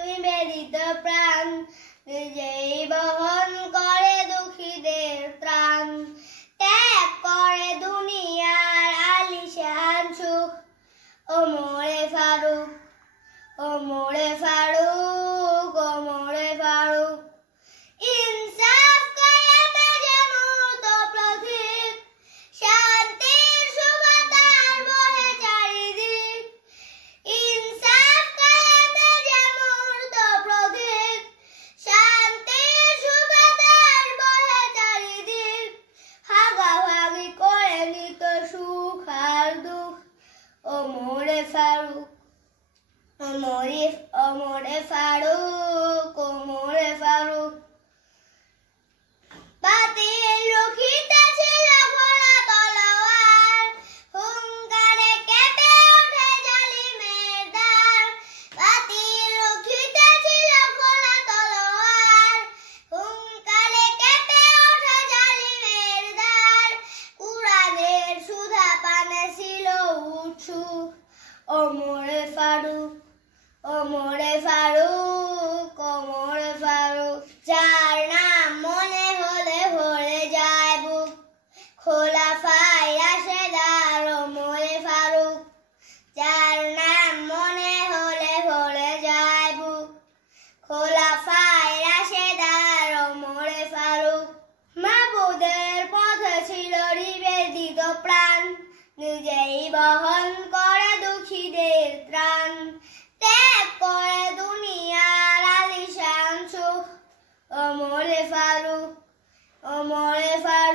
নিবেদিত প্রাণ, নিজেই বহন করে দুঃখীদের ত্রাণ, ত্যাগ করে দুনিয়ার আলিশান সুখ। ওমরে ফারুক, ওমরে ফারুক, ওমরে ফারুক, ইনসাফ কায়েমে যে মূর্ত প্রতীক, শান্তির সুবাতার বহে চারিদিক। ইনসাফ কায়েমে যে মূর্ত প্রতীক, শান্তির সুবাতার বহে চারিদিক। ভাগাভাগি করে নিত সুখ আর দুঃখ। ওমরে ফারুক, ওমরে ফারুক, ওমরে ফারুক, বাতিল রুখিতেছিল ঘোড়া তলোয়ার, হুঙ্কারে কেঁপে ওঠে জালিমের দ্বার। বাতিল রুখিতেছিল ঘোড়া তলোয়ার, হুঙ্কারে কেঁপে ওঠে জালিমের দ্বার। কুরআনের সুধা পানে ছিল উৎসুক। ওমরে ফারুক, ওমরে ফারুক, ওমরে ফারুক, যার নাম মনে হলে ভরে যায় বুক। খোলাফায়ে রাশেদার ওমরে ফারুক, যার নাম মনে হলে ভরে যায় বুক। খোলাফায়ে রাশেদার ওমরে ফারুক, মাবুদের পথে ছিল নিবেদিত প্রাণ, নিজেই বহন করে দুঃখীদের ত্রাণ, ত্যাগ করে দুনিয়ার আলিশান সুখ। ওমরে ফারুক, ওমরে ফারুক।